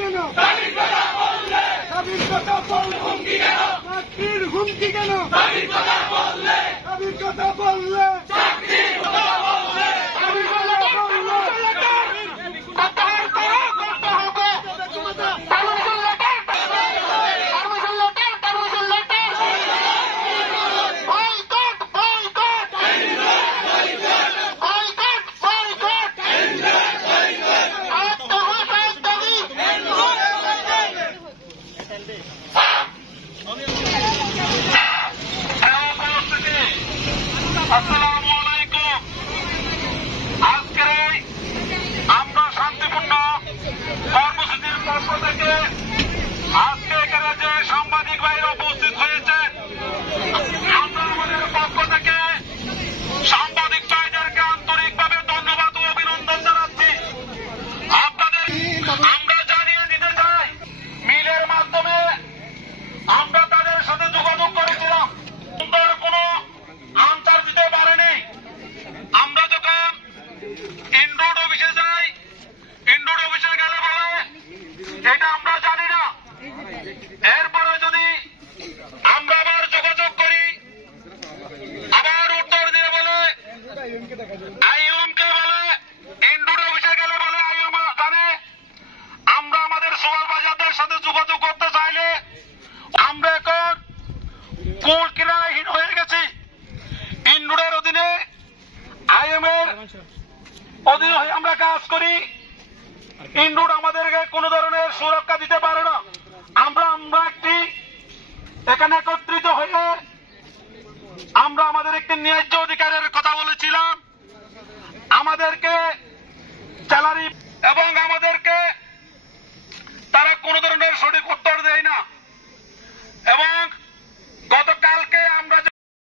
কেন? দাবির কথা বললে চাকরির হুমকি কেন? দাবির কথা বললে আসসালামু আলাইকুম। আজকে আমরা শান্তিপূর্ণ কর্মসূচির পক্ষ থেকে আজকে এখানে যে সাংবাদিক ভাইরা উপস্থিত হয়েছেন, আমরা আমাদের পক্ষ থেকে সাংবাদিক ভাইদেরকে আন্তরিকভাবে ধন্যবাদ ও অভিনন্দন জানাচ্ছি। আপনাদের আমরা জানিয়ে দিতে চাই, মিলের মাধ্যমে আমরা তাদের সাথে যোগাযোগ করেছিলাম, সুন্দর কোনো আনসার দিতে পারেনি। আমরা যখন ইনরোড অফিসে যাই, ইনরোড অফিসে গেলে বলে এটা আমরা জানি না। এরপরে যদি আমরা আবার যোগাযোগ করি, আবার উত্তর দিয়ে বলে আইএমকে বলে, ইনরোড অফিসে গেলে বলে আইএম জানে। আমরা আমাদের সুপারভাইজারদের সাথে যোগাযোগ করতে চাইলে আমরা এখন কুল কিনারাহীন হয়ে গেছি। ইনরোডের অধীনে আইএমের অধীনে হয়ে আমরা কাজ করি। ইনরোড আমাদেরকে কোন ধরনের সুরক্ষা দিতে পারে না। আমরা একটি এখানে একত্রিত হয়ে আমরা আমাদের একটি ন্যায্য অধিকারের কথা বলেছিলাম। আমাদেরকে স্যালারি এবং আমাদেরকে তারা কোন ধরনের সঠিক